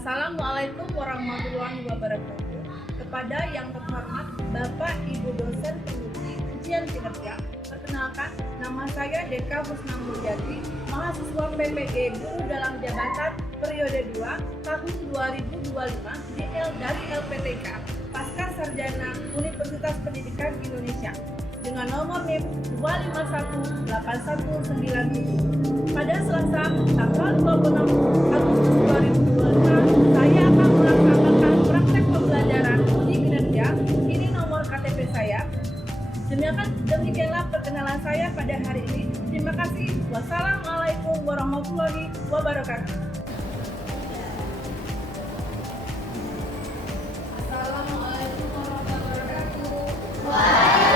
Assalamualaikum warahmatullahi wabarakatuh. Kepada yang terhormat Bapak Ibu dosen penguji ujian kinerja, perkenalkan nama saya Deka Husna Mulyadi, mahasiswa PPG Guru dalam Jabatan periode 2 tahun 2025 dari LPTK Pasca Sarjana Universitas Pendidikan Indonesia dengan nomor NIM 2518197. Pada Selasa tanggal 26 Agustus 2025, saya akan melaksanakan praktek pembelajaran uji kinerja. Ini nomor KTP saya. Demikianlah perkenalan saya pada hari ini. Terima kasih. Wassalamualaikum warahmatullahi wabarakatuh. Assalamualaikum warahmatullahi wabarakatuh.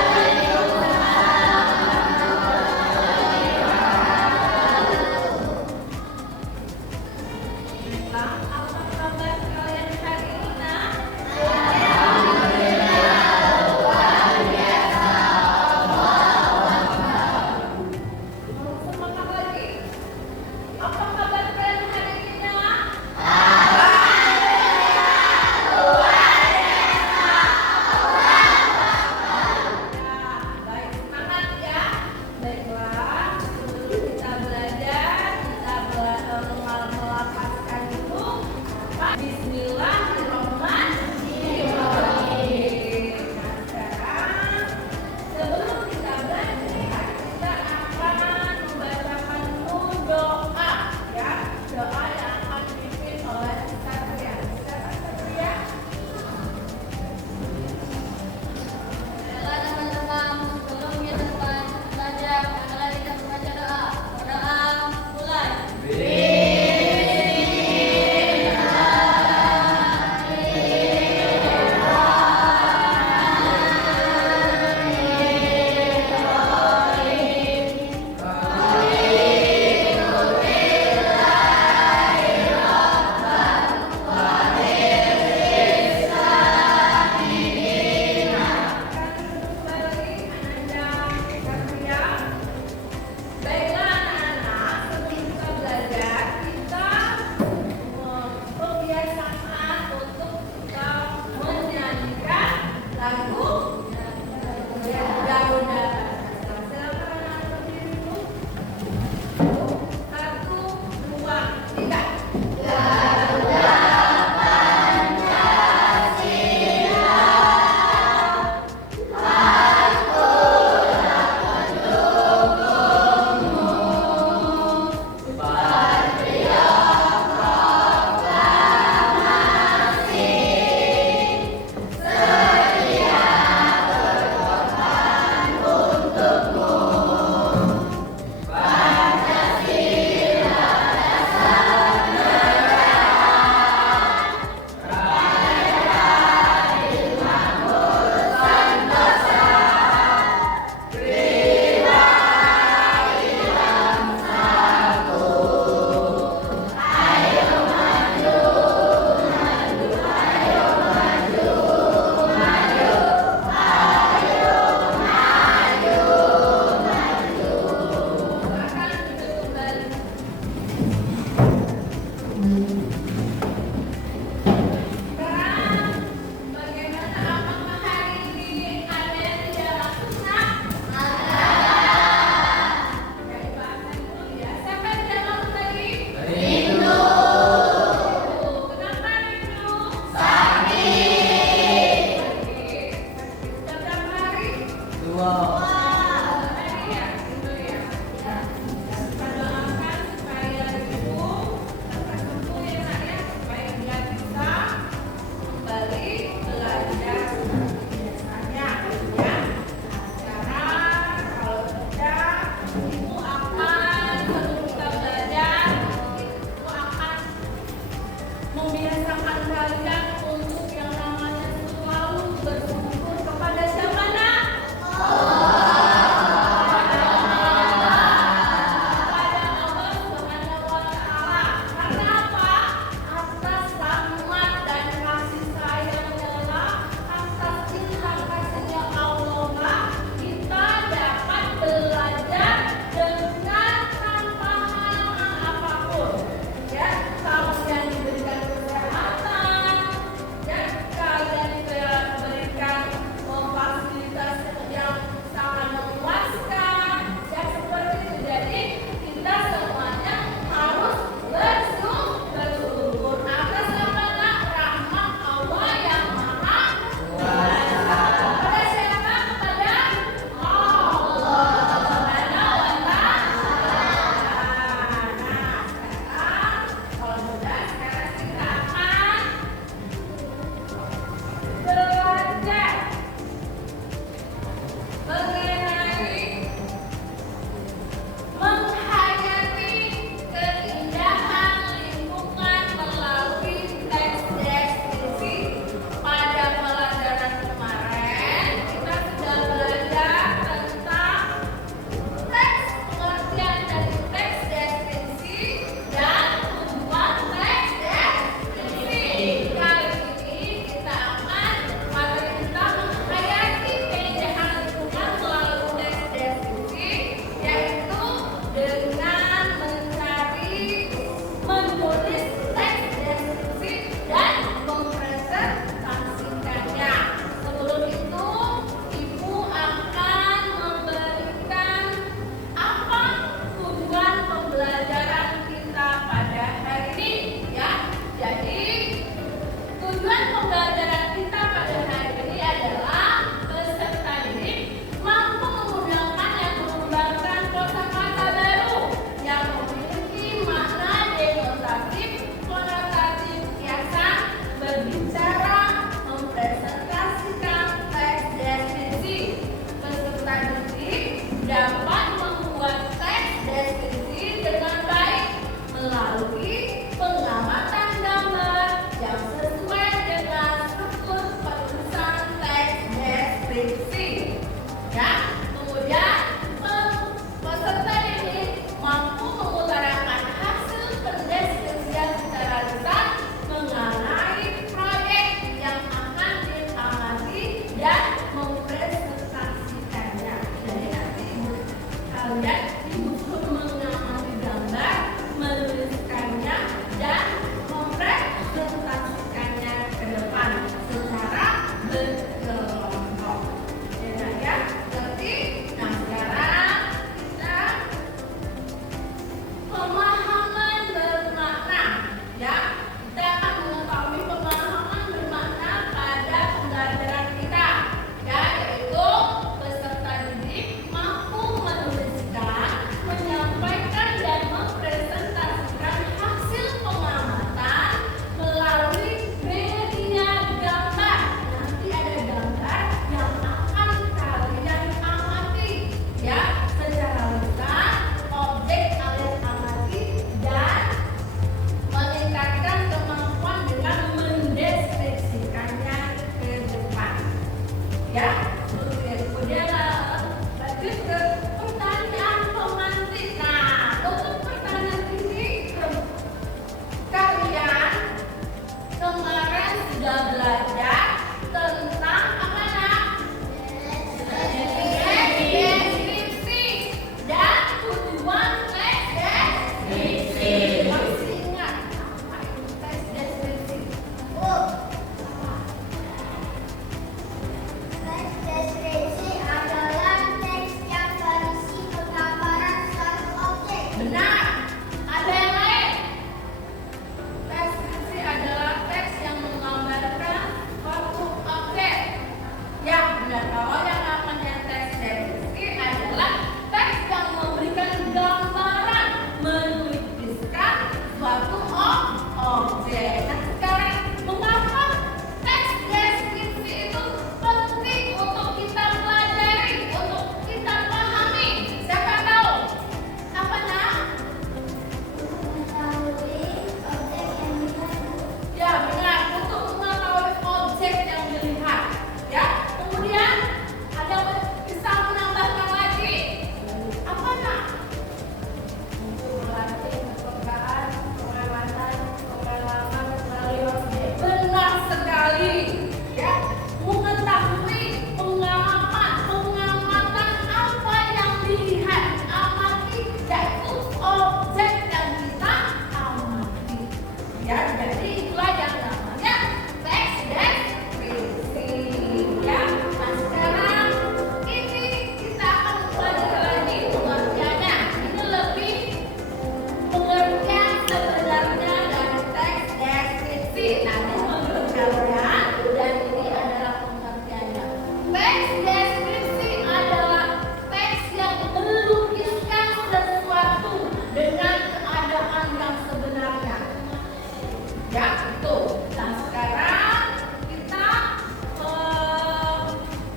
Ya, itu. Nah, sekarang kita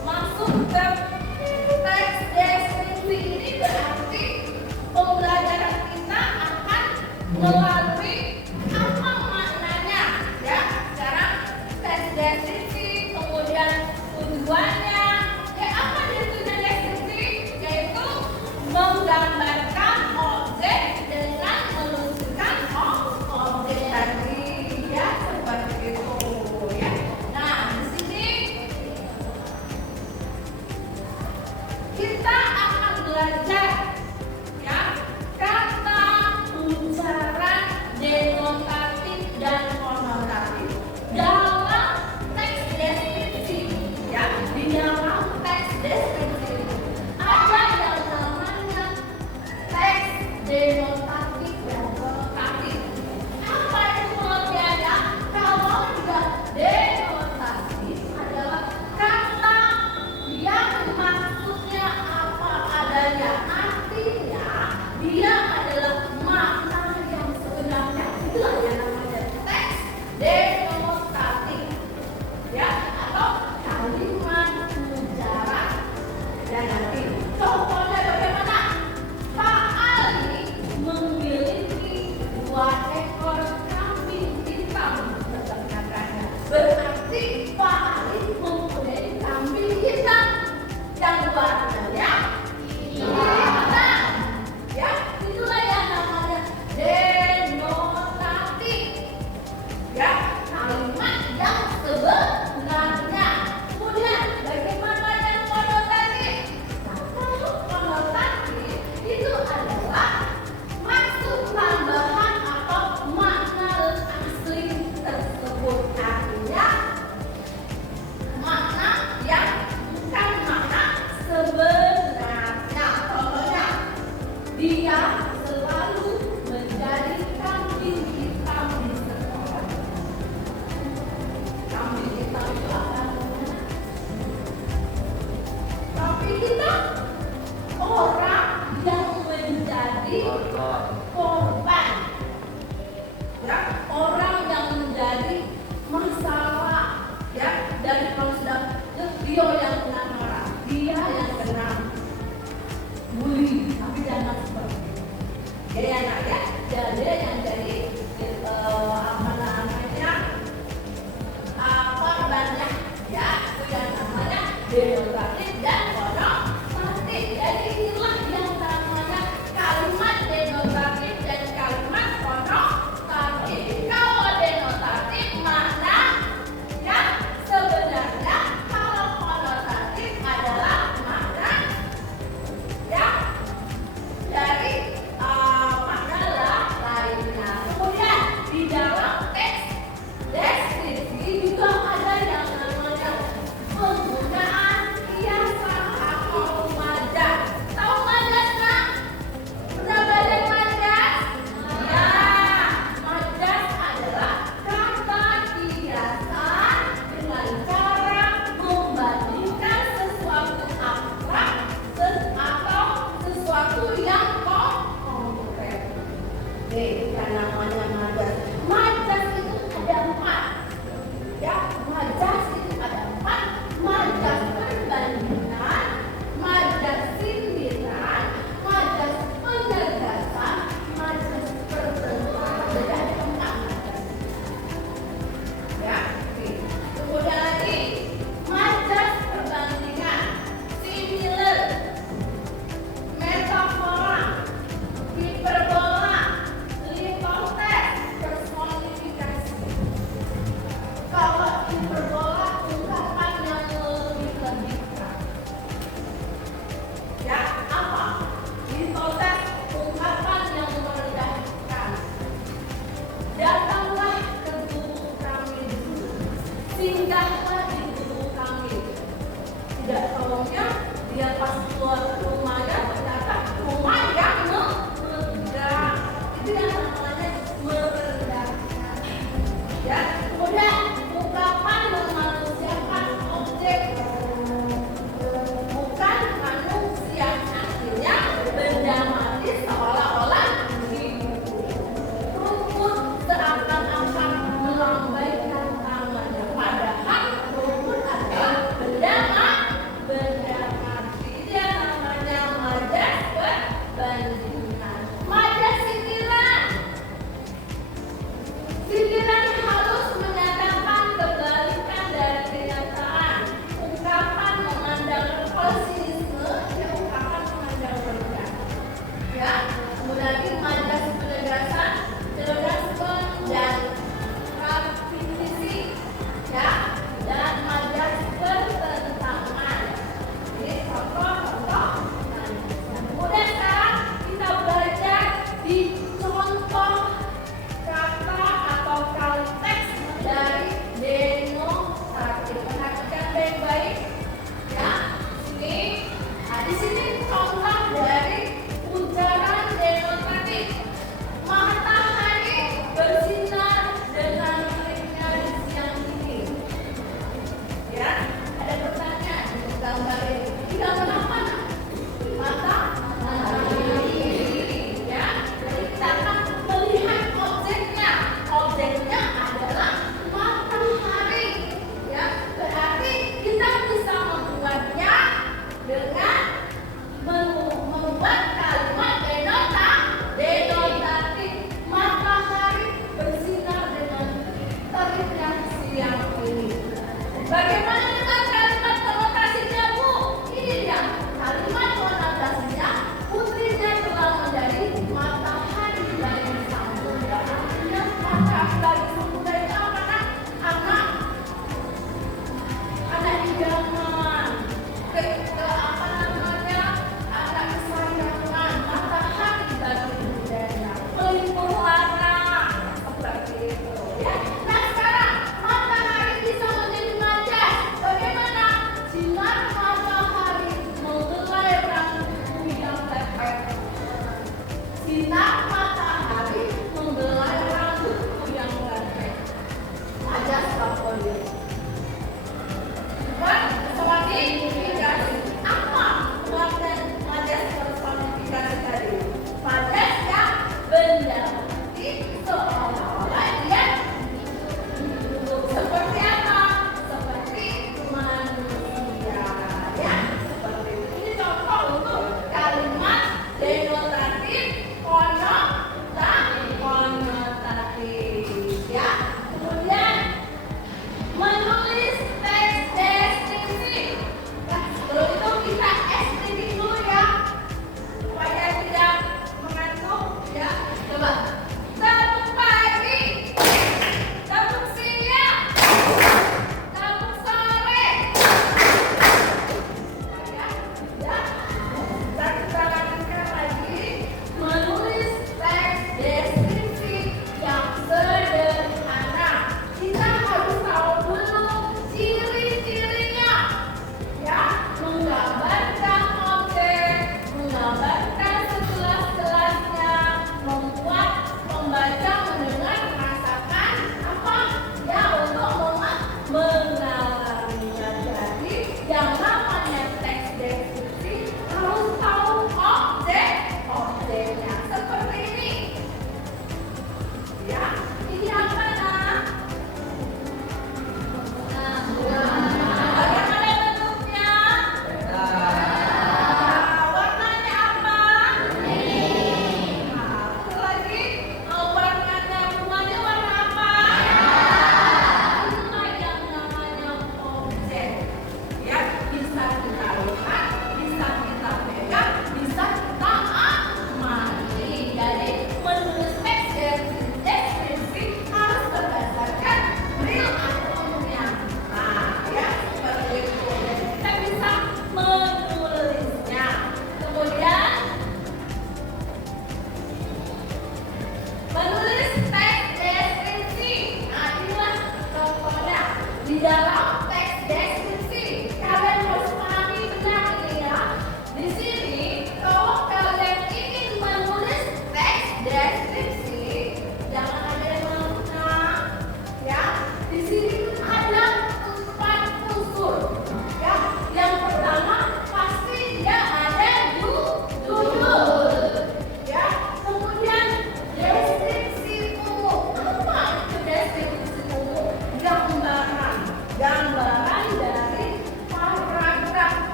masuk ke teks deskripsi. Ini berarti pembelajaran kita akan melalui apa maknanya. Ya, sekarang teks deskripsi, kemudian tujuannya. Ya, apa dia tujuan deskripsi? Yaitu menggambarkan objek dengan menunjukkan objek tadi. Ya, seperti itu ya. Nah, di sini kita akan belajar ya kata ucapan denotatif dan konotatif dalam teks deskripsi. Ya, di dalam teks deskripsi ada yang namanya teks denotatif dan konotatif. Apa itu pengertiannya? Kalau sudah denotatif adalah kata yang maksudnya apa adanya, artinya dia adalah makna yang sebenarnya. Itulah yang namanya teks denotatif, ya, atau kalimat ujaran. Dan nanti contohnya bagaimana? Pak Ali memiliki 2 ekor kambing hitam peternakannya. Berarti Pak Ali mempunyai kambing hitam yang warnanya hitam. Ya, itulah yang namanya denotatif. Ya, kalimat yang sebenarnya. Kemudian bagaimana yang konotatif? Nah, kalau konotatif itu adalah maksud tambahan atau makna asli tersebut. Artinya makna yang bukan makna sebenarnya. Contohnya, dia selalu menjadi kambing hitam di sekolah. Kambing hitam itu apa namanya? Tapi kita orang yang menjadi korban. Ya, orang yang menjadi masalah. Ya, dan kalau sudah dia yang kena marah, dia yang kena bully. Tapi jangan seperti itu. Jadi anak ya, dia yang jadi apa namanya? Korbannya. Ya, itu yang namanya denotatif dan konotatif. Jadi inilah yang namanya kalimat denotatif dan kalimat konotatif. Kalau denotatif makna yang sebenarnya, kalau konotatif adalah makna ya dari makna lainnya. Kemudian di dalam teks deskripsi juga ada yang namanya penggunaan kiasan atau majas. Tahu majas nggak? Pernah belajar majas? Ya, majas adalah kata kiasan dengan cara membandingkan sesuatu abstrak atau sesuatu yang konkret. Yang namanya majas. Majas itu ada 4. Ya, majas itu ada 4. Majas perbandingan, majas sindiran, majas penegasan, majas pertentangan. Ada 4 majas. Ya, oke. Kemudian lagi majas perbandingan, similar, metafora, hiperbola, litotes, personifikasi. Kalau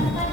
Silakan